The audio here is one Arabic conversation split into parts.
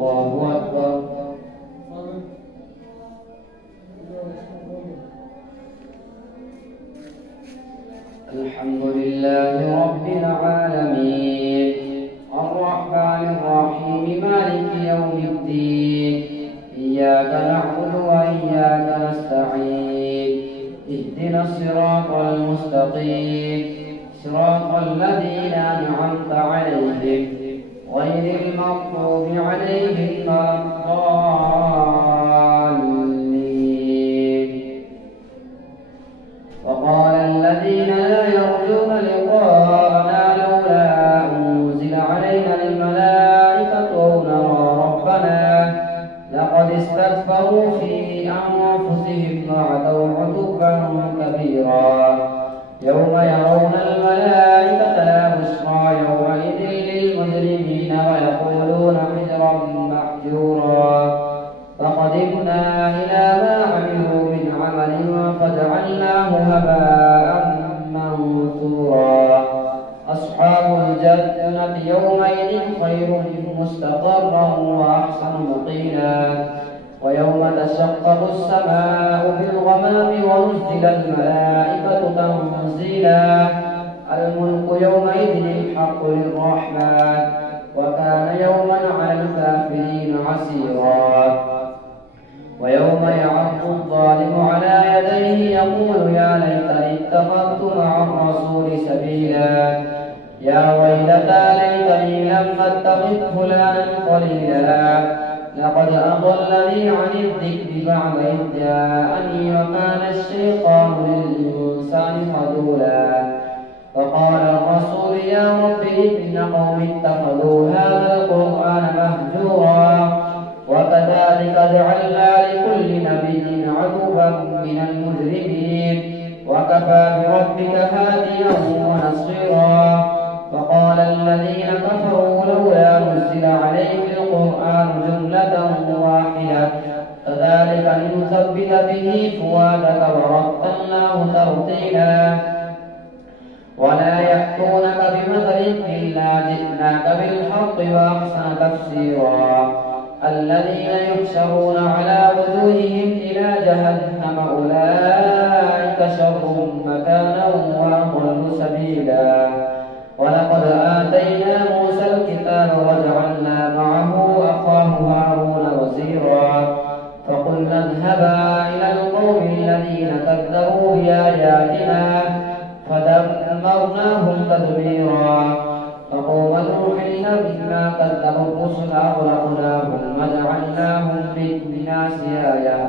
الله أكبر. الحمد لله رب العالمين الرحمن الرحيم مالك يوم الدين إياك نعبد وإياك نستعين اهدنا الصراط المستقيم صراط الذين أنعمت عليهم غير المغضوب عليهم ولا الضالين. وقال الذين لا يرجون لقاءنا لولا أنزل علينا الملائكة أو نرى ربنا لقد استكبروا في أنفسهم وعتوا عتوا كبيرا. يوم يرون الملائكة لا بشرى يومئذ للمجرمين ويقولون حجرا محجورا. فقدمنا إلى ما عملوا من عمل فجعلناه هباء منثورا. أصحاب الجنة يومئذ خير مستقرا وأحسن مقيلا. ويوم تشقق السماء بالغمام ونزل الملائكة تنزيلا. الملك يومئذ الحق للرحمن وكان يوما على الكافرين عسيرا. ويوم يعض الظالم على يديه يقول يا ليتني اتخذت مع الرسول سبيلا. يا ويلتى ليتني لم اتخذ فلانا خليلا لقد أضلني عن الذكر بعد إذ جاءني وكان الشيطان للإنسان خذولا. فقال الرسول يا رب إن قومي اتخذوا هذا القرآن مهجورا وكذلك جعلنا لكل نبي عدوا من المجرمين وكفى بربك هاديا ونصيرا. فقال الذين كفروا لولا نزل عليه القرآن جملة واحدة كذلك لنثبت به فؤادك ورتلناه ترتيلا. ولا يأتونك بمثل إلا جئناك بالحق وأحسن تفسيرا. الذين يحشرون على وجوههم إلى جهنم أولئك شر مكانا وأضل سبيلا. ولقد آتينا موسى الكتاب وجعلنا معه أخاه هارون وزيرا. فقلنا اذهبا إلى القوم الذين كذبوا بآياتنا فدمرناهم تدميرا. فقوم نوح لما كذبوا الرسل أغرقناهم وجعلناهم للناس آية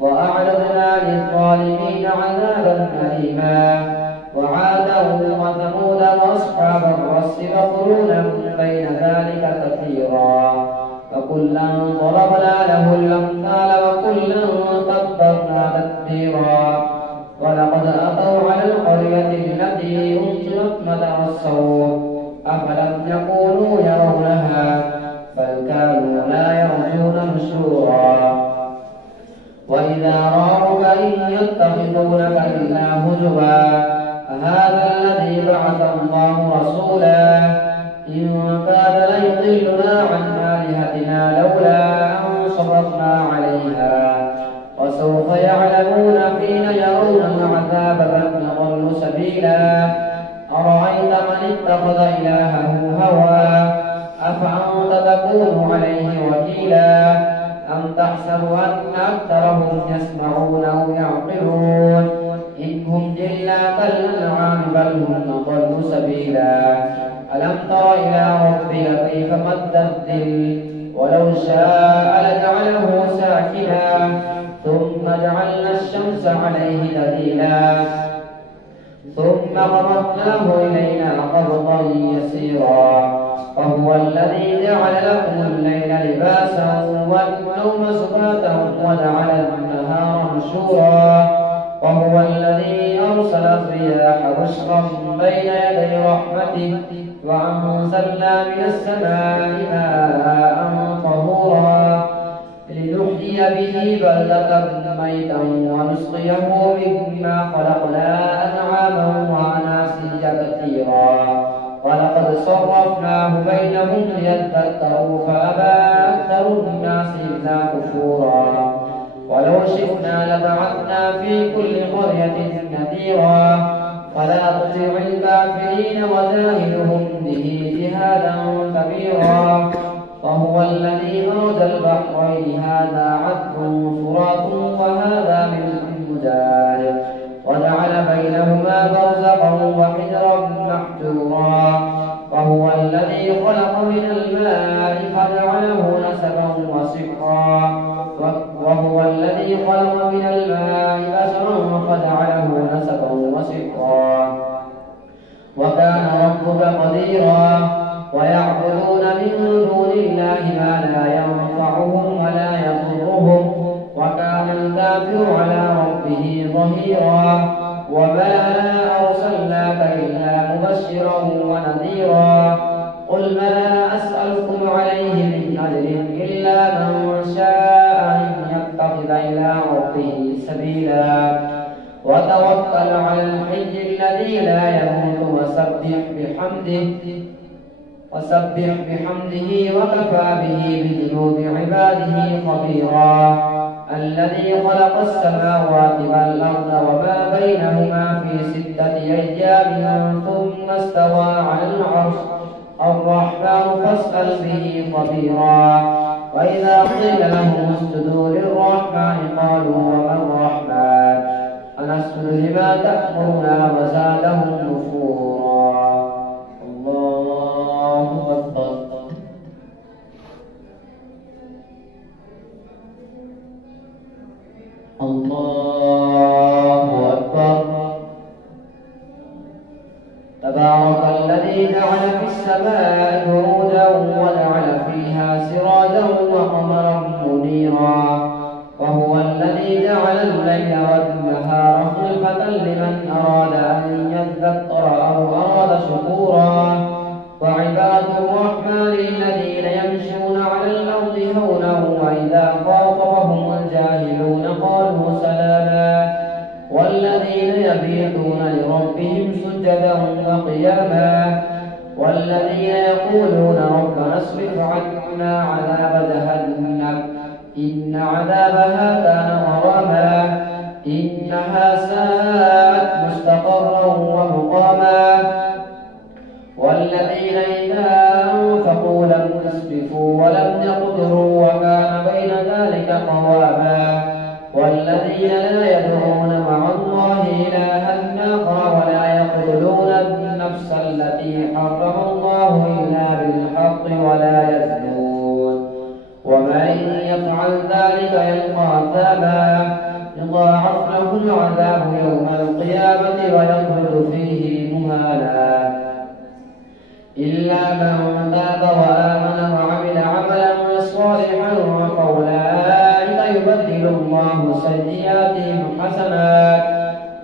وأعرضنا للظالمين عذابا أليما. وعادا وثمود وأصحاب الرس وقرونا بين ذلك كثيرا. فكلا ضربنا له الأمثال وكلا تبرنا تتبيرا. ولقد أتوا على القرية التي أمطرت مطر السوء أفلم يكونوا يرونها بل كانوا لا يرجون نشورا. وإذا رأوك إن يتخذونك إلا هزوا هذا الذي بعث الله رسولا. إن كاد ليضلنا عن آلهتنا لولا أن صبرنا عليها. وسوف يعلمون حين يرون العذاب من أضل سبيلا. أرأيت من اتخذ إلهه هوى أفأنت تكون عليه وكيلا. أم تحسب أن أكثرهم يسمعون أو يعقلون إن هم إلا كالأنعام بل هم أضل سبيلا. ألم تر إلى ربك كيف مد الظل ولو شاء لجعله ساكنا ثم جعلنا الشمس عليه دليلا ثم قبضناه إلينا قبضا يسيرا. وهو الذي جعل لكم الليل لباسا والنوم سباتا وجعل النهار نشورا. وهو الذي أرسل الرياح بشرا بين يدي رحمته وأنزلنا من السماء ماء طهورا لنحيي به بلدة ميتا ونسقيه مما خلقنا أنعاما وأناسيا كثيرا. ولقد صرفناه بينهم ليذكروا فأبى أكثر الناس إلا كفورا ولو شئنا لبعثنا في كل قرية نذيرا فلا تطع الكافرين وجاهدهم به جهادا كبيرا وهو الذي مرج البحرين هذا عذب فرات وهذا ملح أجاج وجعل بينهما برزخا وحجرا محجورا وهو الذي خلق من الماء فجعله نسبا وسحرا وهو الذي خلق من الماء بشرا فجعله نسبا وسحرا وكان ربك قديرا ويعبدون من دون الله ما لا ينفعهم ولا يضرهم وكان الكافر على ربه ظهيرا وما أرسلناك إلا مبشرا ونذيرا قل ما أسألكم عليه من أجر إلا من شاء أن يتخذ إلى ربه سبيلا وتوكل على الحي الذي لا يموت وسبح بحمده وكفى به بذنوب عباده خبيرا الذي خلق السماوات والأرض وما بينهما في 6 أيام ثم استوى على العرش الرحمن فاسأل به خبيرا وإذا قيل لهم اسجدوا للرحمن قالوا وما الرحمن أنسجد لما تأمرنا وزادهم نفورا الله أكبر الله أكبر تبارك الذي جعل في السماء بروجا وجعل فيها سراجا وقمرا منيرا وهو الذي جعل الليل والنهار خلفة لمن أراد أن يذكر أو أراد شكورا وعباد الرحمن الذين يمشون على الأرض هونا وإذا خاطبهم الجاهلون قالوا سلاما والذين يبيتون لربهم سجدا وقياما والذين يقولون ربنا اصرف عنا عذاب جهنم إن عذابها كان غراما إنها ساءت مستقرا ومقاما والذين إذا أنفقوا لم يسرفوا ولم يقتروا وكان بين ذلك قواما والذين لا يدعون مع الله إلها آخر ولا يقتلون النفس التي حرم الله إلا بالحق ولا يزنون ومن يفعل ذلك يلقى أثاما يضاعف له العذاب يوم القيامة ويخلد فيه مهانا إلا من تاب وآمن وعمل عملا صالحا فأولئك يبدل الله سيئاتهم حسنات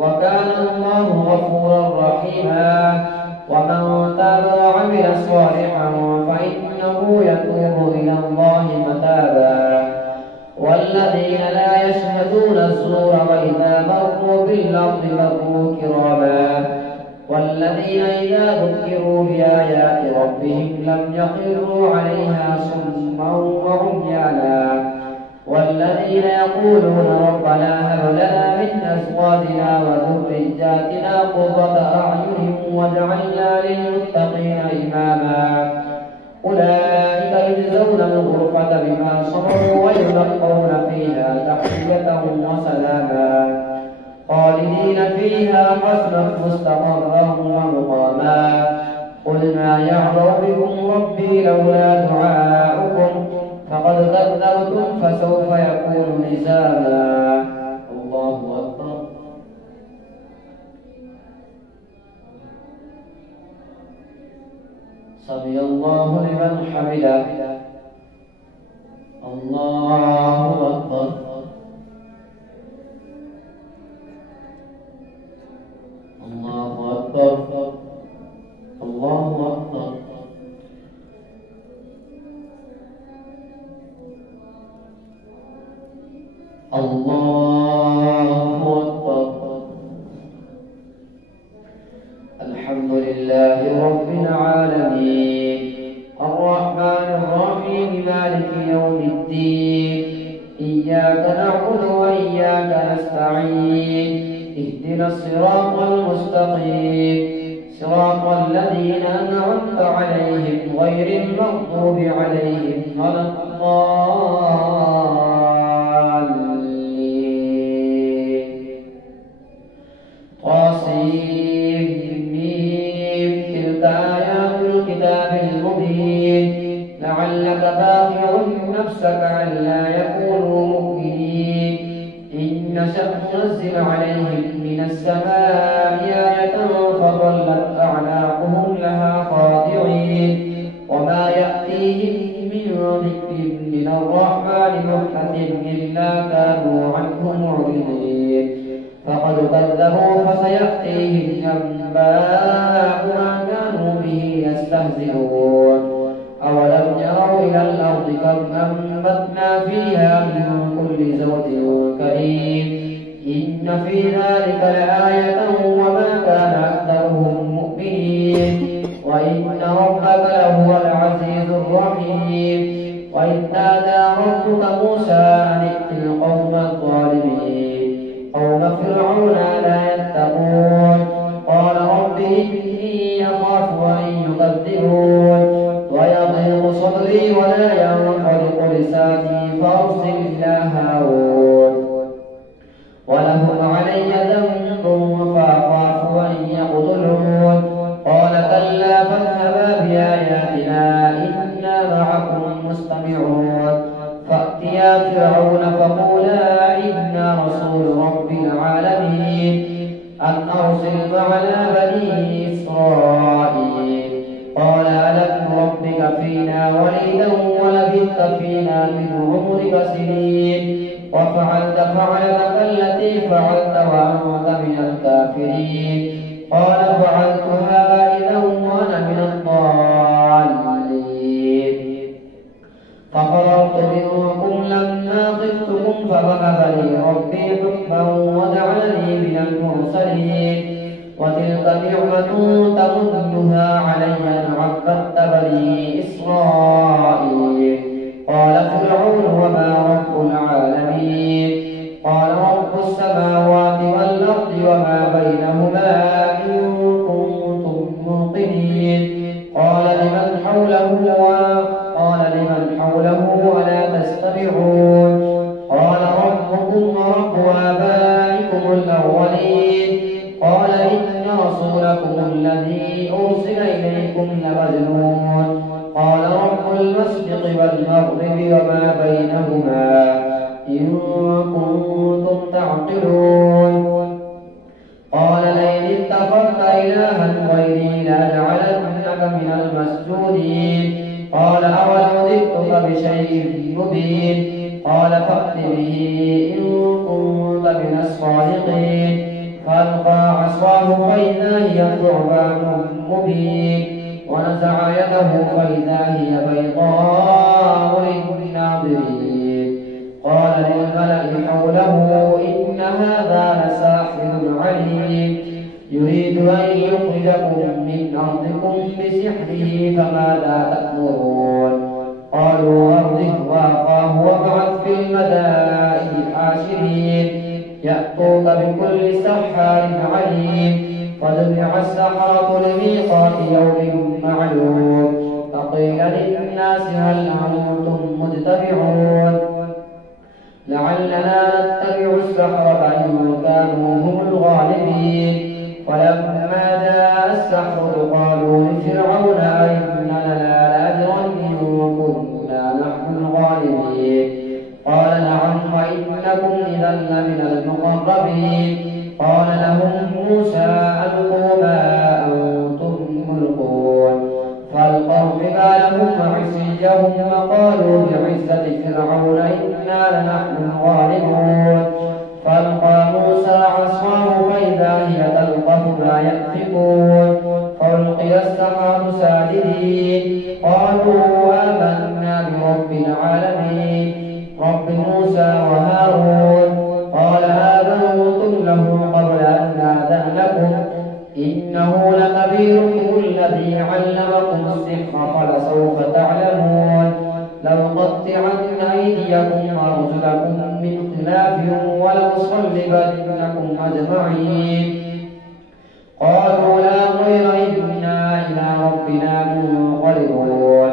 وكان الله غفورا رحيما ومن تاب وعمل صالحا فإنه يتوب إلى الله متابا والذين لا يشهدون الزور وإذا مروا بالأرض مروا كراما والذين إذا ذكروا بآيات ربهم لم يخروا عليها صما وعميانا والذين يقولون ربنا هب لنا من أزواجنا وذرياتنا قرة أعين واجعلنا للمتقين إماما أولئك يجزون الغرفة بما صبروا ويلقون فيها تحية وسلاما خالدين فيها حسنت مستقرا ومقاما قل ما يعبأ بكم ربي لولا دعاؤكم فقد كذبتم فسوف يكون لزاما الله أكبر سمع الله لمن حمده الله أكبر الله أكبر الله أكبر الله أكبر الحمد لله رب العالمين الصراط المستقيم صراط الذين أنعمت عليهم غير المغضوب عليهم ولا الضالين. طاسيم تلك آيات الكتاب المبين لعلك باخع نفسك ألا يكونوا مؤمنين إن نشأ ننزل عليهم من السماء آية فظلت أعناقهم لها خاضعين وما يأتيهم من ذكر من الرحمن محدث إلا كانوا عنه معرضين فقد كذبوا فسيأتيهم أنباء ما كانوا به يستهزئون أولم يروا إلى الأرض كم أنبتنا فيها من كل زوج كريم إن في ذلك لآية وما كان أكثرهم مؤمنين وإن ربك لهو العزيز الرحيم وإذ نادى ربك موسى أن ائت القوم الظالمين قوم فرعون لا يتقون قال رب إني أخاف أن يكذبون ويضيق صدري ولا ينطلق لساني فأرسل إلى هارون ولهم علي ذنب فأخاف أن يقتلون قال كلا فاذهبا بآياتنا إنا معكم مستمعون فأتيا فرعون فقولا إنا رسول رب العالمين أن أرسل معنا بني إسرائيل قال ألم نربك فينا وليدا ولبثت فينا من عمرك سنين وفعلت فعلتك التي فعلت وأنت من الكافرين قال فعلتها إذا وأنا من الضالين ففررت منكم لما خفتكم فوهب لي ربي حكما وجعلني من المرسلين وتلك نعمة تمنها علي أن عبدت بني إسرائيل قال فرعون وما رب العالمين قال رب السماوات والأرض وما بينهما إن كنتم موقنين قال لمن حوله ولا تستمعون قال ربكم ورب آبائكم الأولين قال إن رسولكم الذي أرسل إليكم لمجنون قال رب المشرق والمغرب وما بينهما إن كنتم تعقلون قال لئن اتخذت إلها غيري لأجعلنك من المسجونين قال أولو جئتك بشيء مبين قال فأت به إن كنت من الصادقين فألقى عصاه فإذا هي ثعبان مبين ونزع يده فإذا هي بيضاء للناظرين قال للملأ حوله إن هذا لساحر عليم يريد أن يخرجكم من أرضكم بسحره فماذا تأمرون قالوا أرجه وأخاه وابعث في المدائن حاشرين يأتوك بكل سحار عليم وجمع السحرة لميقات يوم معلوم فقيل للناس هل أنتم مجتمعون لعلنا نتبع السحرة إن كانوا هم الغالبين ولما جاء السحرة قالوا لفرعون أئن لنا لأجرا إن كنا نحن الغالبين قال نعم وإنكم إذا لمن المقربين قال لهم موسى ألقوا ما أنتم ملقون فألقوا حبالهم وعصيهم وقالوا بعزة فرعون إنا لنحن الغالبون فألقى موسى عصاه فإذا هي تلقف ما يأفكون فألقي السحرة ساجدين قالوا آمنا برب العالمين رب موسى وهارون قال آمنتم له قبل أن آذن لكم إنه لكبيركم الذي علمكم السحر فلسوف تعلمون لأقطعن أيديكم وأرجلكم من خلاف ولأصلبنكم أجمعين منقلبون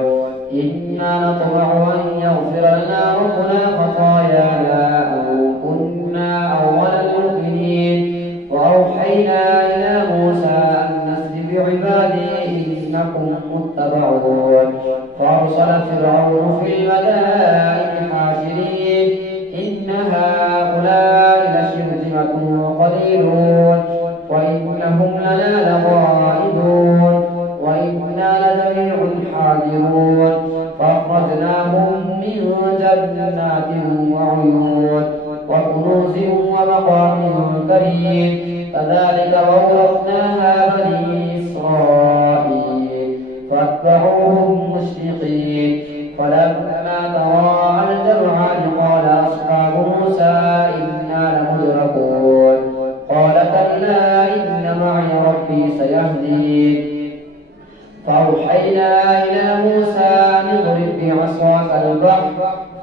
إنا نطمع أن يغفر لنا ربنا خطايانا أو كنا أول المؤمنين وأوحينا إلى موسى أن نسر بعبادي إنكم متبعون فأرسل فرعون في المدائن حاشرين إن هؤلاء لشرذمة قليلون وإنهم لنا لغائبون وإنا لجميع حاذرون فأخرجناهم من جنات وعيون وكنوز ومقام كريم كذلك وأورثناها بني إسرائيل فاتبعوهم مشرقين فلما تراءى الجمعان قال أصحاب موسى إنا لمدركون قال كلا إن معي ربي سيهدين فأوحينا إلى موسى أن اضرب بعصاك البحر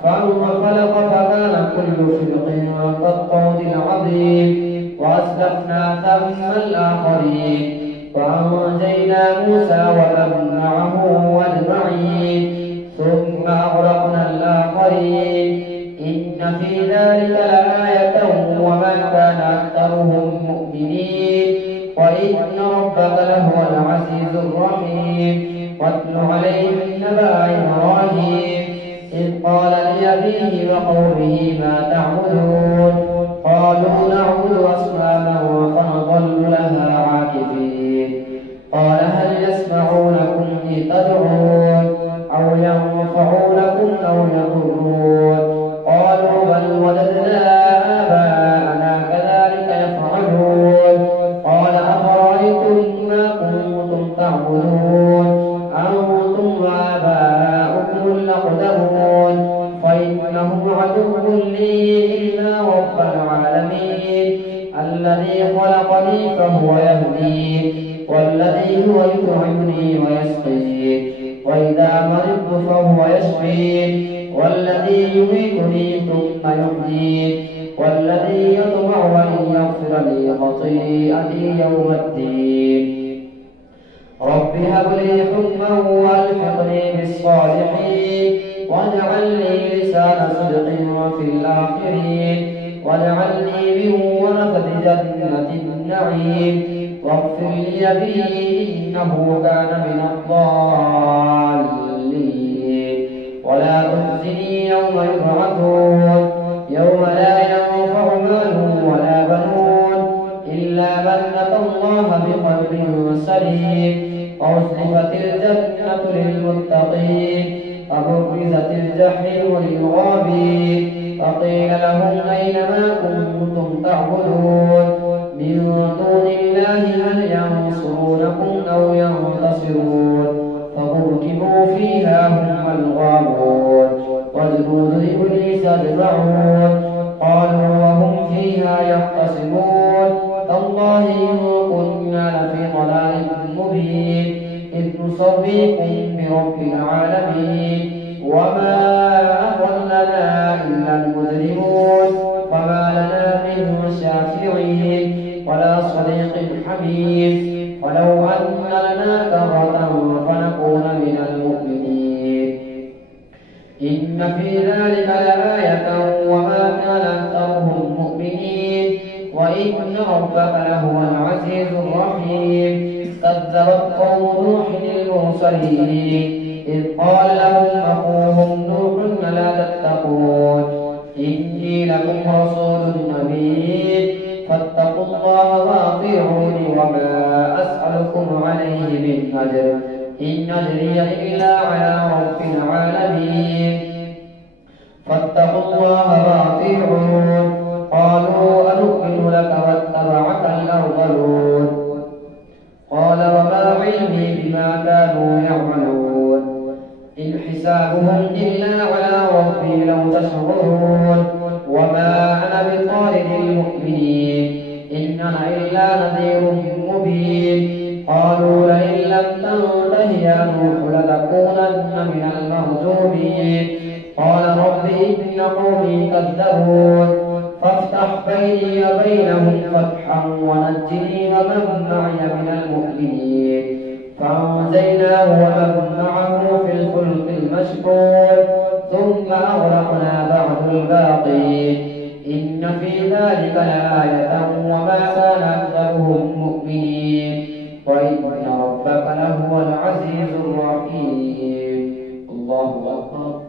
فانفلق فكان كل فرق كالطود العظيم وأسلفنا ثم الآخرين وأنجينا موسى ومن معه أجمعين ثم أغرقنا الآخرين إن في ذلك لآية وما كان أكثرهم مؤمنين وإن ربك لهو العزيز الرحيم واتل عليهم نبأ إبراهيم إذ قال لأبيه وقومه ما تعبدون قالوا نعبد أصناما فنظل لها عاكفين قال هل يسمعونكم إذ تدعون أو ينفعونكم أو يضرون قالوا بل وجدنا آباءنا كذلك يفعلون قال أفرأيتم ما كنتم تعبدون أنتم وآباؤكم الأقدمون فإنهم عدو لي إلا رب العالمين الذي خلقني فهو يهدين والذي هو يطعمني ويسقين وإذا مرضت فهو يشفين والذي يميتني ثم يحيين والذي يطمع أن يغفر لي خطيئتي يوم الدين رب هب لي حكما والحقني بالصالحين واجعل لي لسان صدق في الآخرين واجعلني من ورثة جنة النعيم واغفر لي أبي إنه كان من الضالين ولا تخزني يوم يبعثون يوم لا ينفع مال ولا بنون إلا من أتى الله بقلب سليم وأزلفت الجنة للمتقين وبرزت الجحيم للغابين فقيل لهم أين ما كنتم تعبدون من دون الله هل ينصرونكم أو ينتصرون فكبكبوا فيها هم الغامون وجنود إبليس أجمعون قالوا وهم فيها يختصمون تالله إن كنا لفي ضلال مبين إذ نصريكم برب العالمين وما أضلنا إلا المجرمون فما لنا من شافعين ولا صديق حميم ولو أن لنا كرة فنكون من المؤمنين إن في ذلك لآية وما كان أكثرهم مؤمنين وإن ربك لهو العزيز الرحيم كذبت قوم نوح المرسلين إذ قال لهم أخوهم نوح لا تتقون إني لكم رسول أمين فاتقوا الله وأطيعون وما أسألكم عليه من أجر إن أجري إلا على رب العالمين فاتقوا الله وأطيعون قالوا أنؤمن لك واتبعك الأرذلون قال وما علمي بما كانوا يعملون إن حسابهم إلا على ربي لو تشعرون وما أنا بطارد المؤمنين إن أنا إلا نذير مبين قالوا لئن لم تنته يا نوح لتكونن من المرجومين قال رب إن قومي كذبون فافتح بيني وبينهم فتحا ونجني ومن معي من المؤمنين فأنجيناه ومن معه في الفلك المشحون ثم أغرقنا بعد الباقين إن في ذلك لآية وما كان أكثرهم مؤمنين وإن ربك لهو العزيز الرحيم. الله أكبر.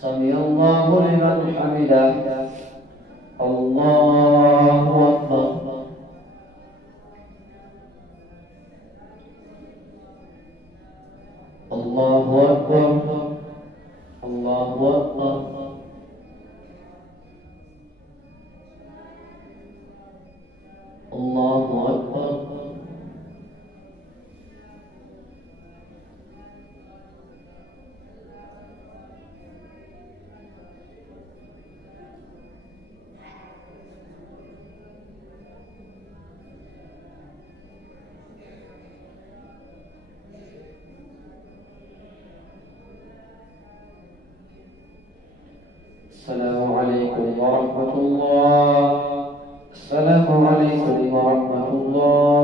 سمع الله لمن حمده. الله أكبر. الله أكبر. الله أكبر. الله أكبر. السلام عليكم ورحمة الله. السلام عليكم ورحمة الله.